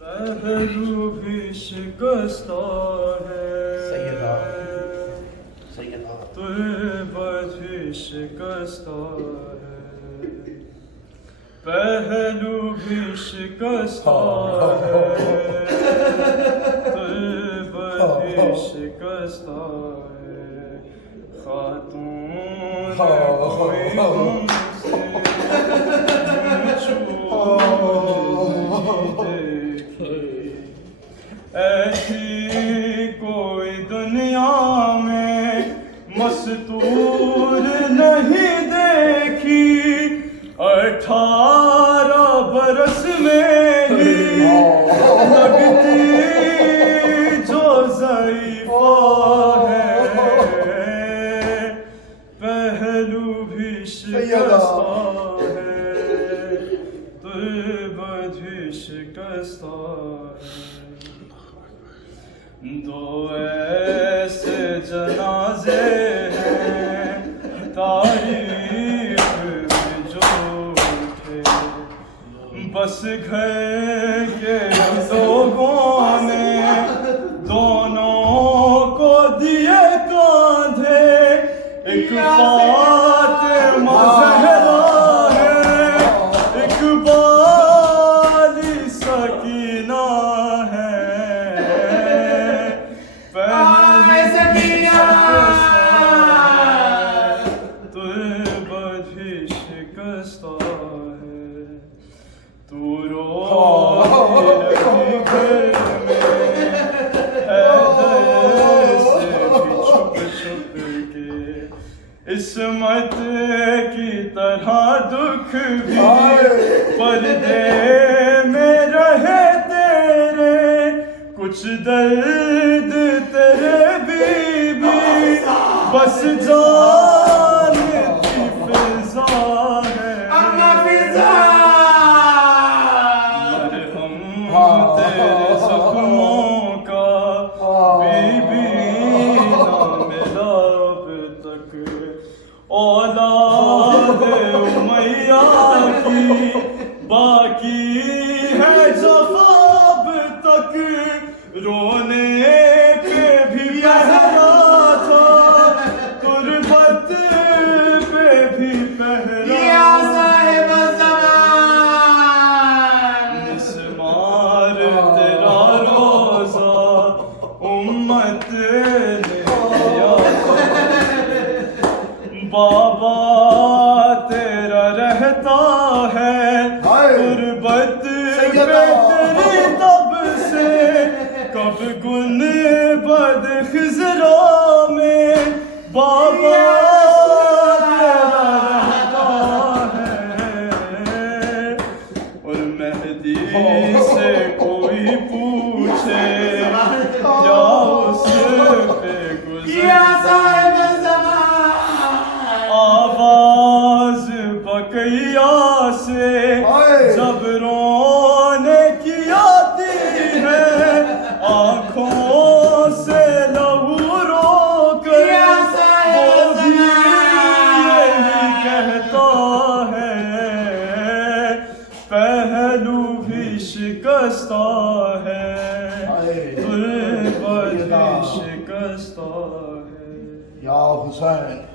पहलू भी शिकस्ता है सैयदा तुर्बत भी शिकस्ता है पहलू भी शिकस्ता है तुर्बत भी शिकस्ता है खातून कोई हमसे ऐसी कोई दुनिया में मस्तूर नहीं देखी 18 बरस में ही लगती जो ज़ईफ़ा है पहलू भी शिकस्ता है तुर्बत भी शिकस्ता है दो ऐसे जनाजे हैं तारीख में जो थे बस घर के लोगों ने दोनों को दिए कांधे एक फातिमा ज़हरा है एक बाली सकीना है तुर्बत भी शिकस्ता है तू रो रही घर में हैदर से भी छुप छुप के इस्मत की तरह दुख भी पर्दे में रहे तेरे कुछ दर्द तेरे बीबी बस जान की फिजा है मरहम तेरे ज़ख्मों का बीबी ना मिला अब तक औलाद उमैया की बाकी है जफ़ा अब तक रोने पे भी पहरा था तुर्बत पे भी पहरा मिस्मार तेरा रोज़ा उम्मत ने दिया बाबा तेरा रहता है तुर्बत पे तेरी तब से कब गुन बद खिजरा में बाबा तेरा रहता है और मेहदी से कोई पूछे क्या उस पे गुज़र आवाज बकैया से जब रोने की आती है आँखों से लहू रोकर वो भी यही कहता है पहलू भी शिकस्ता है तुर्बत भी शिकस्ता है या हुसैन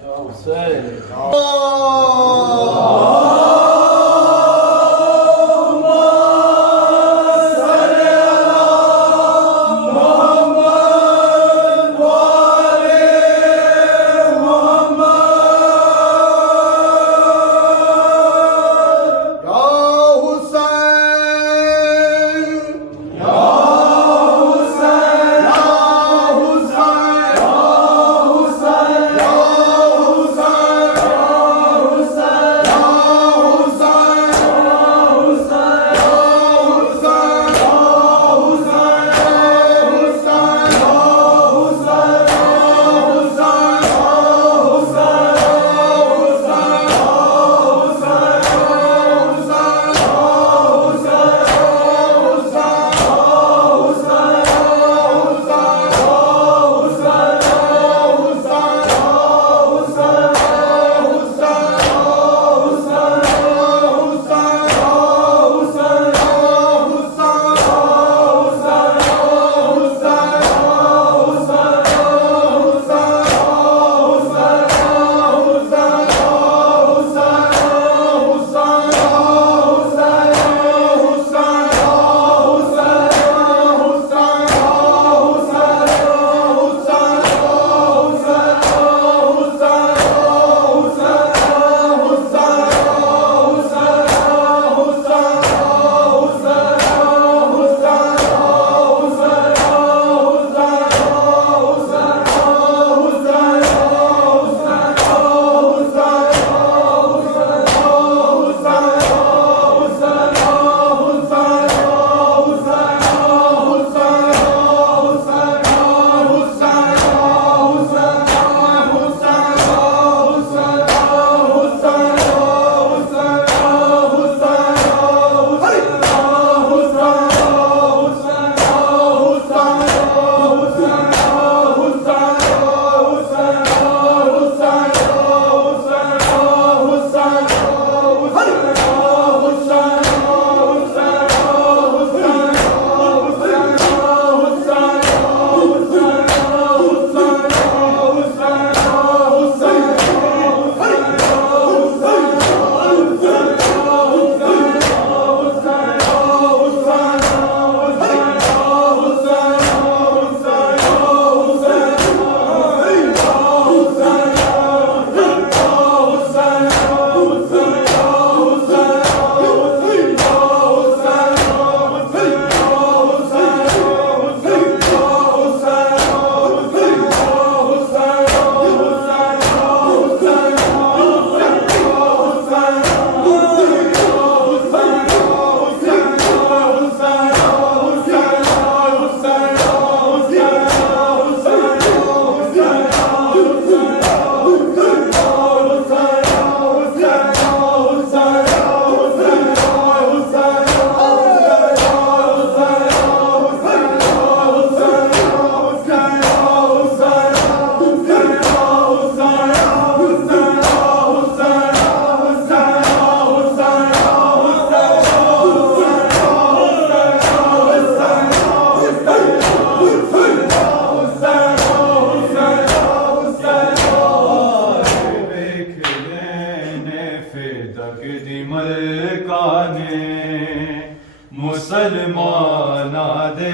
मुसलमाना दे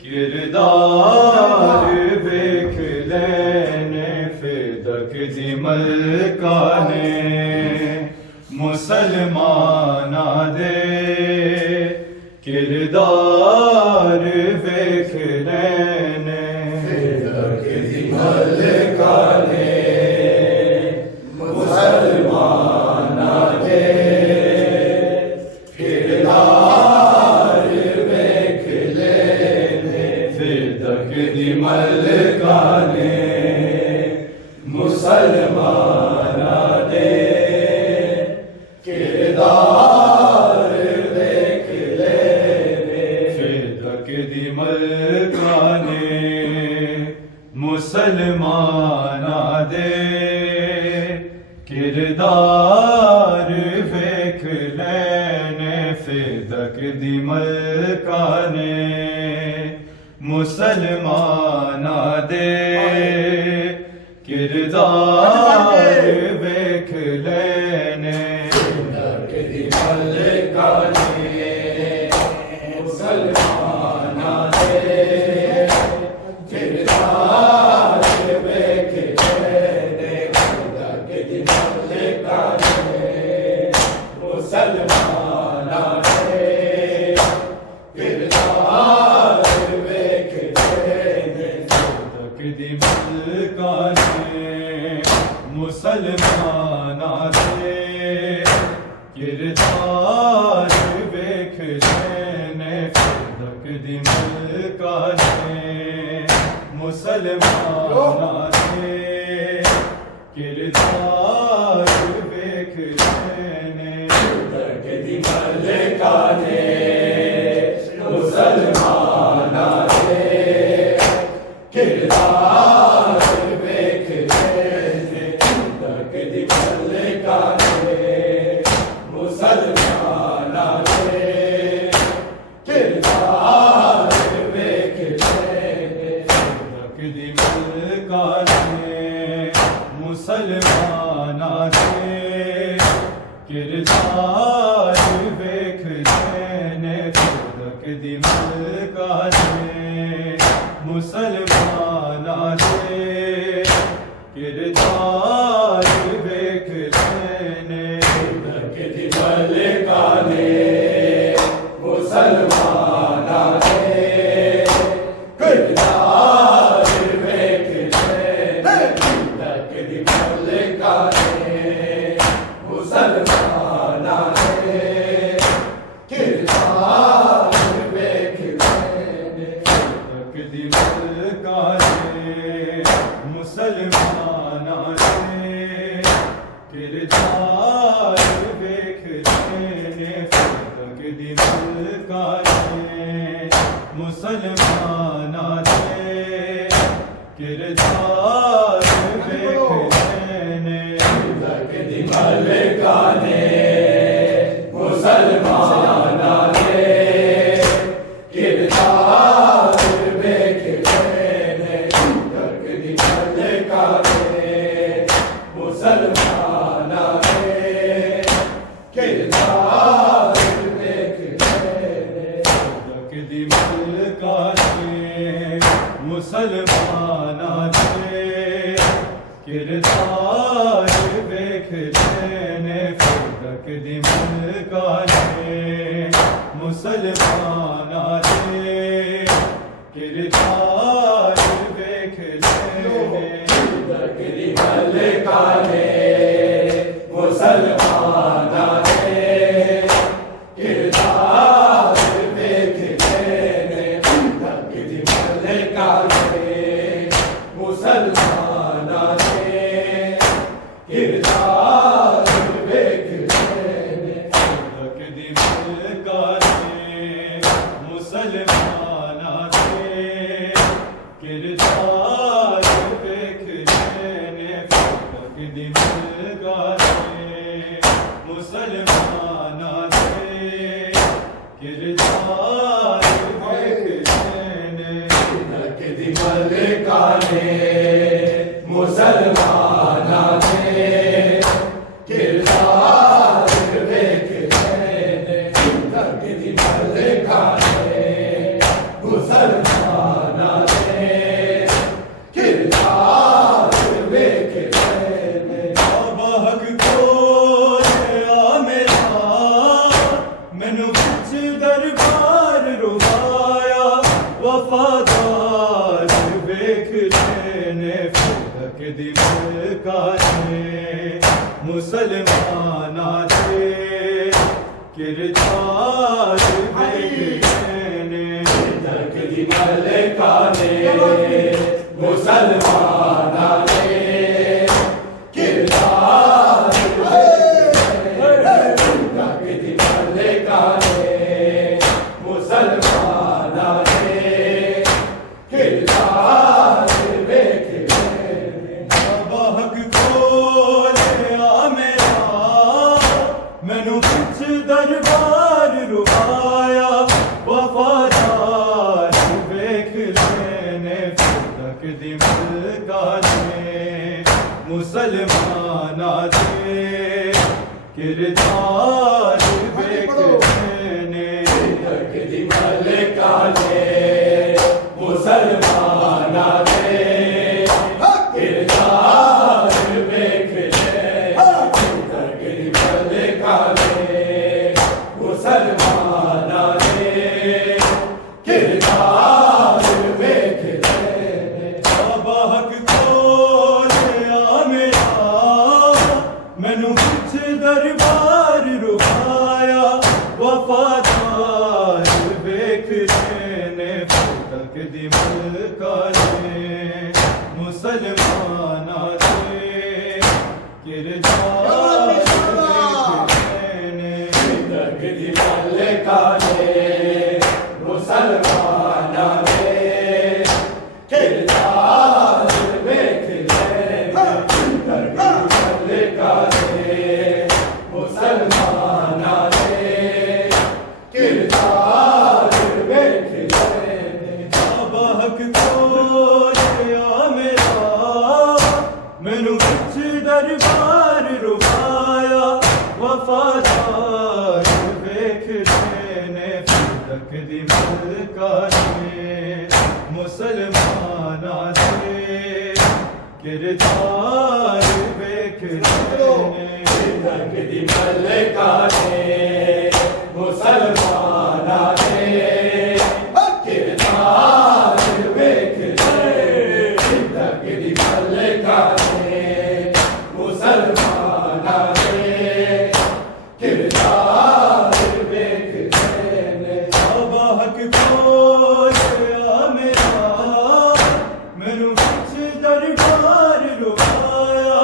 किरदार वेख लैने फिदक दी मलका ने मुसलमाना दे किरदार वेख लैने फिदक दी मलका ने मुसलमाना दे किरदार वेख लैने फिदक दी मलका ने मुसलमाना दे किरदार वेख लैने फिदक दी मलका ने मुसलमाना दे किरदार वेख लैने फिदक दी मलका ने मुसलमाना दे किरदार वेख लैने फिदक दी मलका ने मुसलमाना दे किरदार वेख लैने फिदक दी मलका ने मुसलमाना दे किरदार वेख लैने फिदक दी मलका ने मुसलमाना दे किरदार वेख लैने फिदक दी मलका ने मुसलमाना दे किरदार वेख लैने फिदक दी मलका ने मुसलमाना दे किरदार वेख लैने फिदक दी मलका ने मुसलमाना दे किरदार वेख लैने फिदक दी मलका ने मुसलमाना दे किरदार वेख लैने फिदक दी मलका ने मुसलमाना दे किरदार वेख लैने फिदक दी मलका ने मुसलमाना दे किरदार वेख लैने फिदक दी मलका ने मुसलमाना दे किरदार वेख लैने फिदक दी मलका ने मुसलमाना दे किरदार वेख लैने फिदक दी मलका ने मुसलमाना दे किरदार वेख लैने फिदक दी मलका ने मुसलमाना दे किरदार वेख लैने फिदक दी मलका ने मुसलमाना दे किरदार वेख लैने फिदक दी मलका ने मुसलमाना दे किरदार वेख लैने फिदक दी मलका ने मुसलमाना दे किरदार वेख लैने फिदक दी मलका ने मुसलमाना दे किरदार वेख लैने फिदक दी मलका ने मुसलमाना दे किरदार वेख लैने फिदक दी मलका ने मैनू विच दरबार रुवाया वफादार वेख लेने फलक दी मलकार ने मुसलमाना दे किरदार वेख लेने फलक दी मलकार ने मुसलमाना दे किरदार मुसलमाना दे किरदार वेख बाबा हक खोलिया मेरा मैनू विच दरबार रुवाया वफादार वेख लेने फलक दी मलकार ने मुसलमाना दे किरदार वेख लेने फलक दी मलकार ने मुसलमाना दे किरदार वेख लेने फलक दी मलकार ने मुसलमाना दे किरदार वेख लेने बाबा हक खोलिया मेरा मैनू विच दरबार रुवाया वफादार वेख लेने फलक दी मलकार ने मुसलमाना दे किरदार वेख लेने फलक दी मलकार ने मुसलमाना दे किरदार वेख लेने फलक दी मलकार ने मुसलमाना दे किरदार वेख लेने बाबा हक खोलिया मेरा मैनू विच दरबार रुवाया वफादार वेख लेने फलक दी मलकार ने मुसलमाना दे किरदार वेख लेने फलक दी मलकार ने मुसलमाना दे किरदार वेख लेने फलक दी मलकार ने मुसलमाना दे किरदार वेख लेने बाबा हक खोलिया मेरा मैनू विच दरबार रुवाया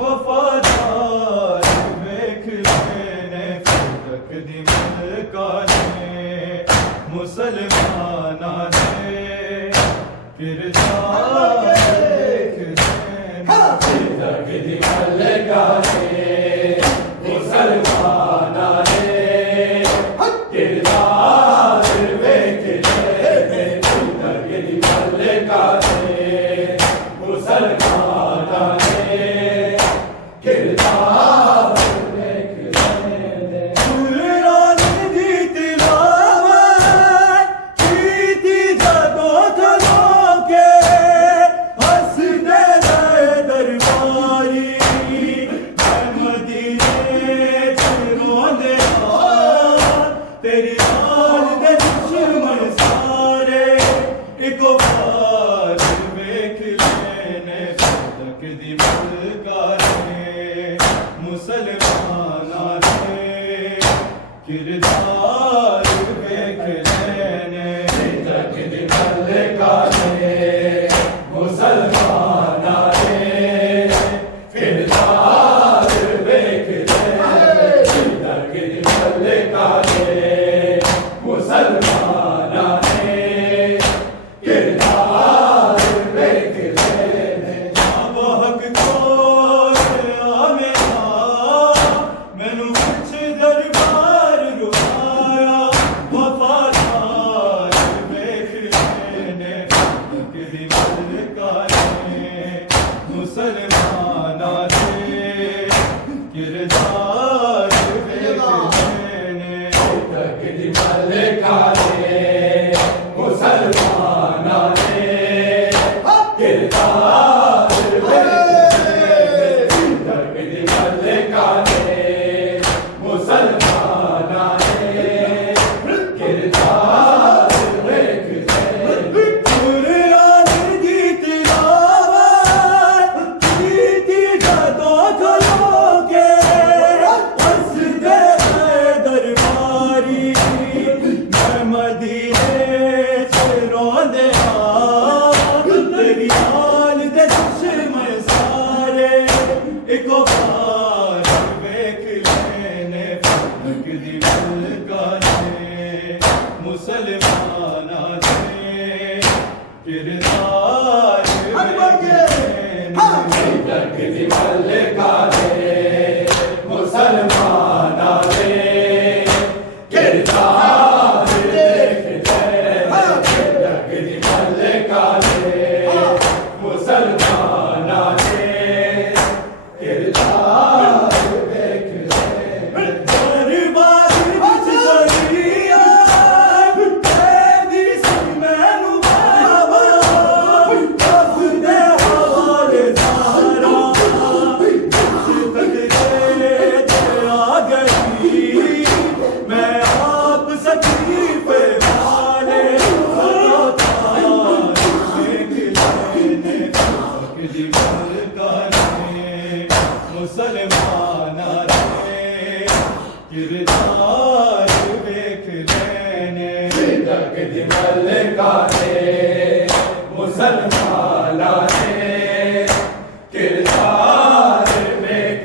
वफादार वेख लेने फलक दी मलकार ने मुसलमाना दे किरदार वेख लेने फलक दी मलकार ने मुसलमाना दे किरदार वेख लेने फलक दी मलकार ने मुसलमाना दे किरदार वेख लेने कुरान दी तिलावत कीती जदों जदों के हंसदे रहे दरबारी मैं मदीने च रोंदे तेरी आल दे दुश्मन सारे इको बार वेख लेने फलक दी मलकार ने मुसलमाना दे किरदार वेख लेने फलक दी मलकार ने मुसलमाना दे किरदार वेख लेने फलक दी मलकार ने मुसलमाना दे किरदार वेख लेने बाबा हक खोलिया मेरा मैनू विच दरबार रुवाया वफादार वेख लेने फलक दी मलकार ने मुसलमाना दे किरदार वेख लेने फलक दी मलकार ने मुसलमाना दे किरदार वेख लेने फलक दी मलकार ने मुसलमाना दे मलकाने मुसलमाना दे किरदार तकदी मलकाने मुसलमाना दे किरदार तकदी मलकाने मुसलमाना दे किरदार मुसलमाना दे किरदार देख लेने तकदी मलकाने मुसलमाना दे किरदार देख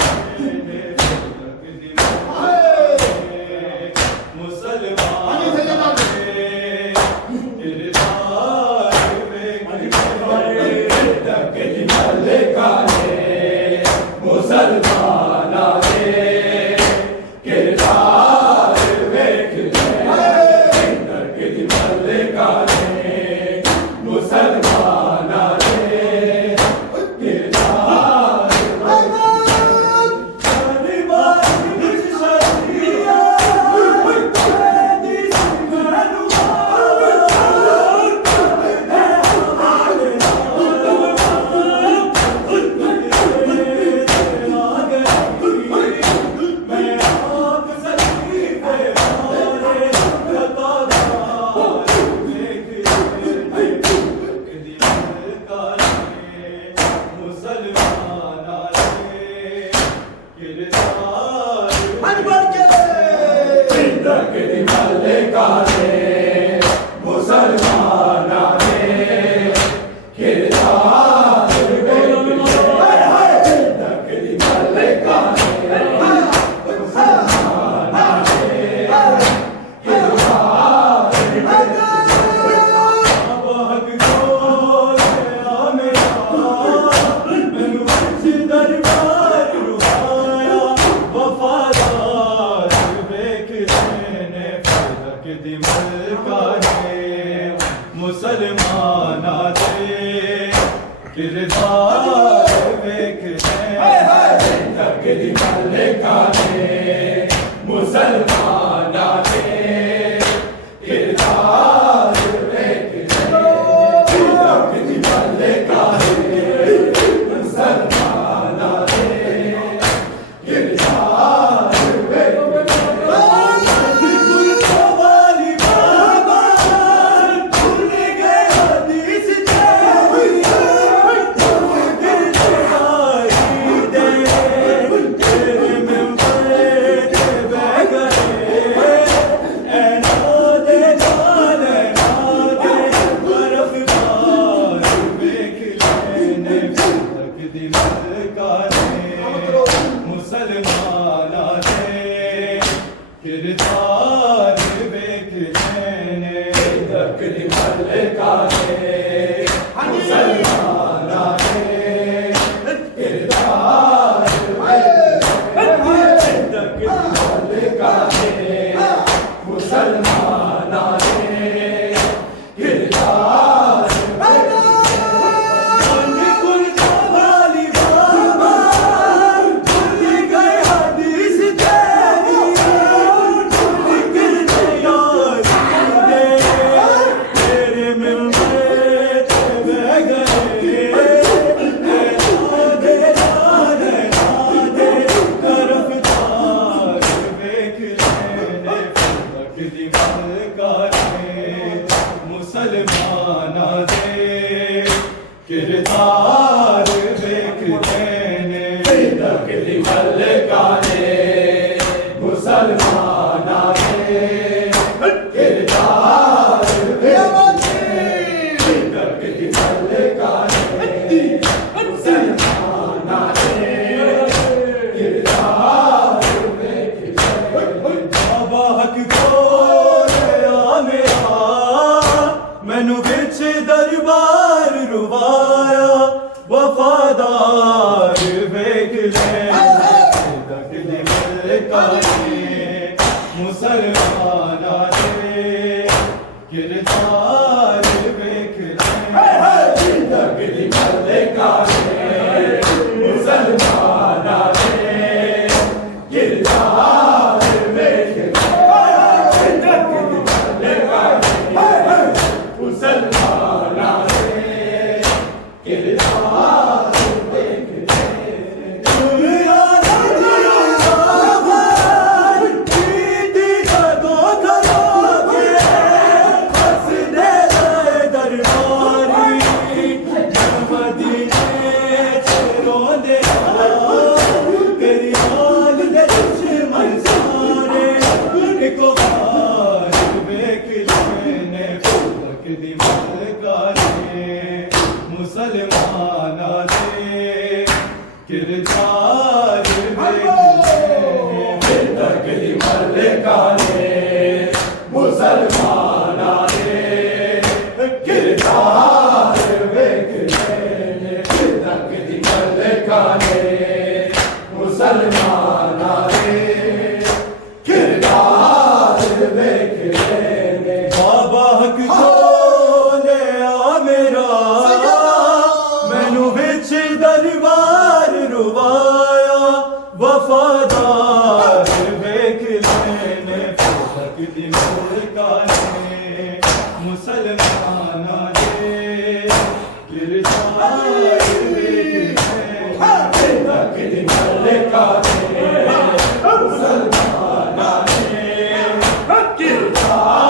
लेने तकदी मलकाने मुसलमाना दे किरदार देख लेने तकदी मलकाने मुसलमाना दे किरदार तकदी मलकाने मुसलमाना दे किरदार तकदी मलकाने मुसलमाना दे किरदार बहक गोल मेरा मैनू विच दरबार रुहाया वफादार देख तकदी मलकाने मुसलमाना दे किरदार देख तकदी मलकाने मुसलमाना दे किरदार देख तकदी मलकाने मुसलमाना दे किरदार मुसलमाना दे किरदार देख लेने तकदी मलकाने मुसलमाना दे किरदार तकदी मलकाने मुसलमाना दे किरदार मुसलमाना दे किरदार देख लेने तकदी मलकाने मुसलमाना दे किरदार मैनू बिच दरबार रुवाया वफादार वेख ले तक दिल काने मुसलमाना दे किरदार वेख ले तक दिल काने मुसलमाना दे किरदार वेख ले तक दिल काने मुसलमाना दे किरदार वेख ले दुनिया मुसलमाना दे किरदार तक मलकाने मुसलमाना दे किरदार वेख ले तक मलकाने मुसलमाना दे किरदार वेख ले बाबा हक खोले आ मेरा मैनू बिच दरबार रुवाया वफादार वेख लेने तक दिल काने मुसलमाना दे किरदार वेख ले तक दिल काने मुसलमाना दे किरदार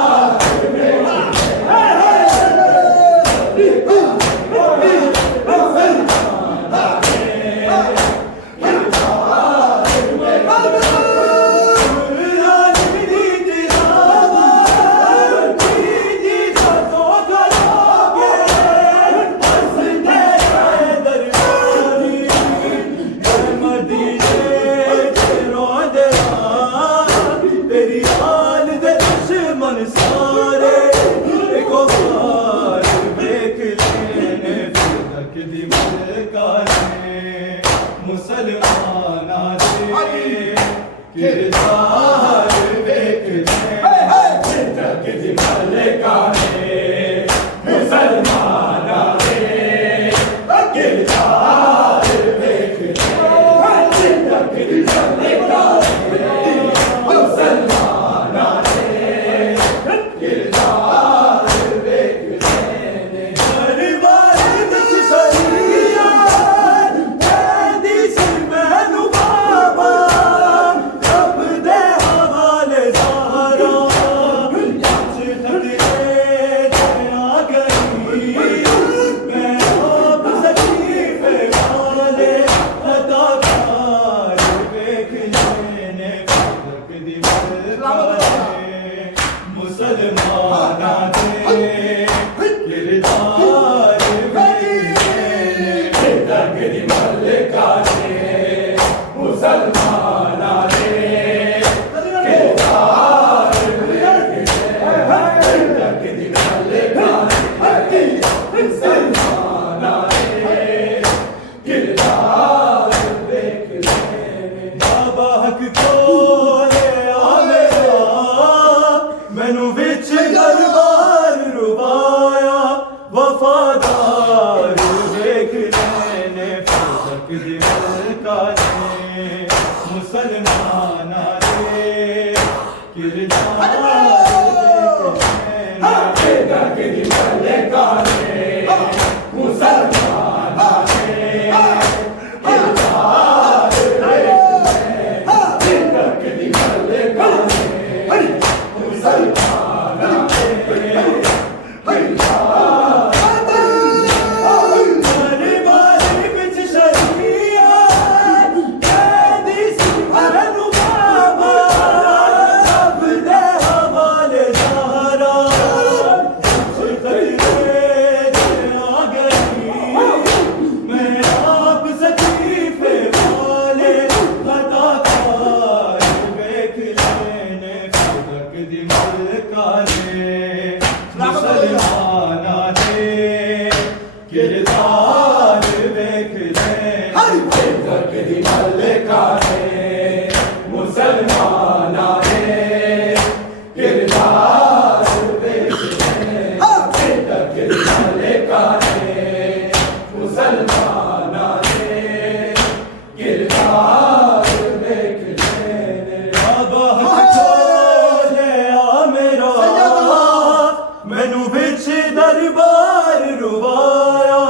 विच दरबार रुवाया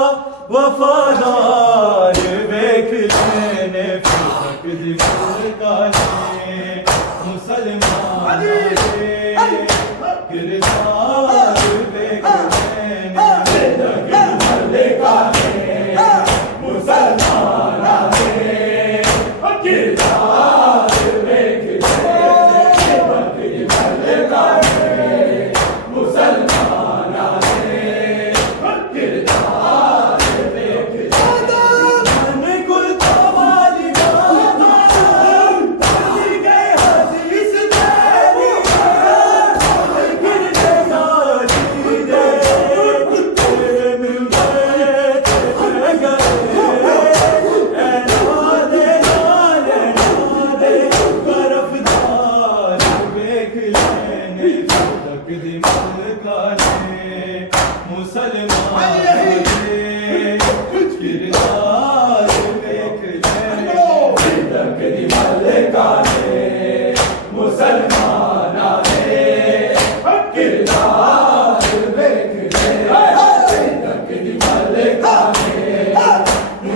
वफादार वेख लेने फिरक दी मुल्काने मुसलमान गिरदार वेख लेने फिरक दी मुल्काने मुसलमान गिरदार वेख लेने फिरक दी मुल्काने मुसलमान गिरदार वेख लेने गुल वाली बात गए हदीस तेरी गिर गया जी दे तेरे मिलते तेरे गए करफदार वेख लेने फिरक दी मुल्काने मुसलमान गिरदार वेख लेने फिरक दी मुल्काने मुसलमान गिरदार वेख लेने फिरक दी मुल्काने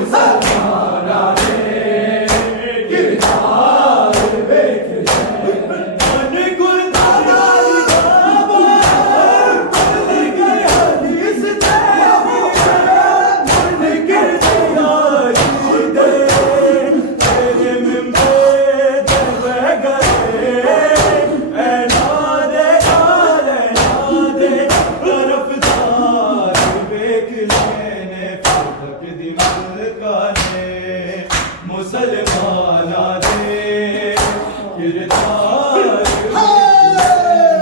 मुसलमान गिरदार वेख लेने गुलदारी मुसलमान गिरदार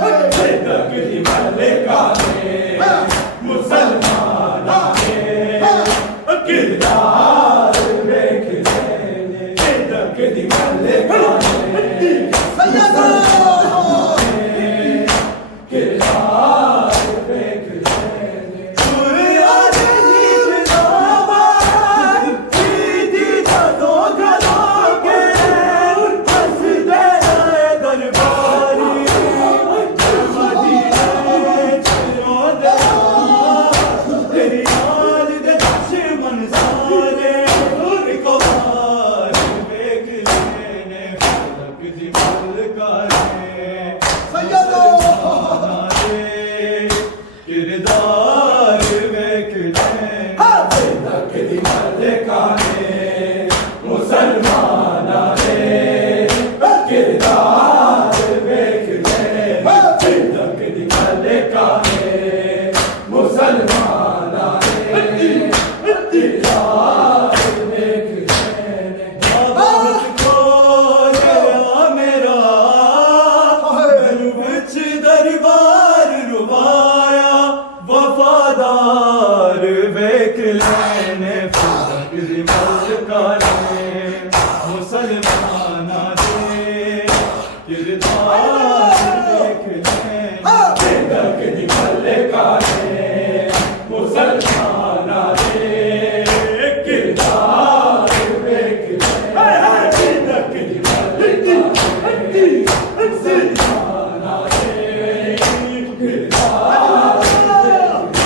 फिरक दी मुल्काने मुसलमान गिरदार वेख लेने फिरक दी मुल्काने गिरदार वेख लेने दुनिया दी फिजावार दी दो गलोगे हंस दे दरबारी मदीने चलो दे तेरी याद दे दुश्मन सारे एक बार वेख लेने फिरक दी मुल्काने मुसलमान गिरदार वेख लेने फिरक दी मुल्काने मुसलमान गिरदार वेख लेने फिरक दी मुल्काने मुसलमान गिरदार वेख लेने बाबत खोया मेरा मैनू विच दरबार रुवाया वफादार वेख लेने फिरक दी मुल्काने मुसलमान गिरदार वेख लेने फिरक दी मुल्काने मुसलमान गिरदार वेख लेने फिरक दी मुल्काने मुसलमान गिरदार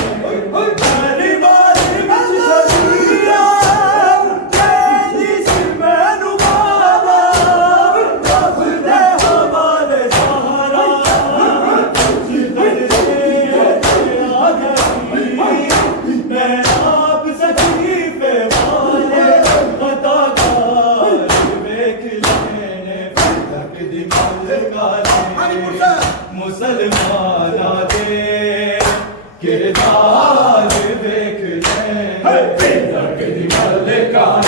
मेरी बारी विच सजीरा तेरी सी मैनू बाबा रब दे हवाले सहारा जिधर से आ गई मैं आप सकीफे वाले अताकार वेख लेने फिरक दी मुल्काने मुसलमान गिरदार वेख लेने फिरक दी मुल्काने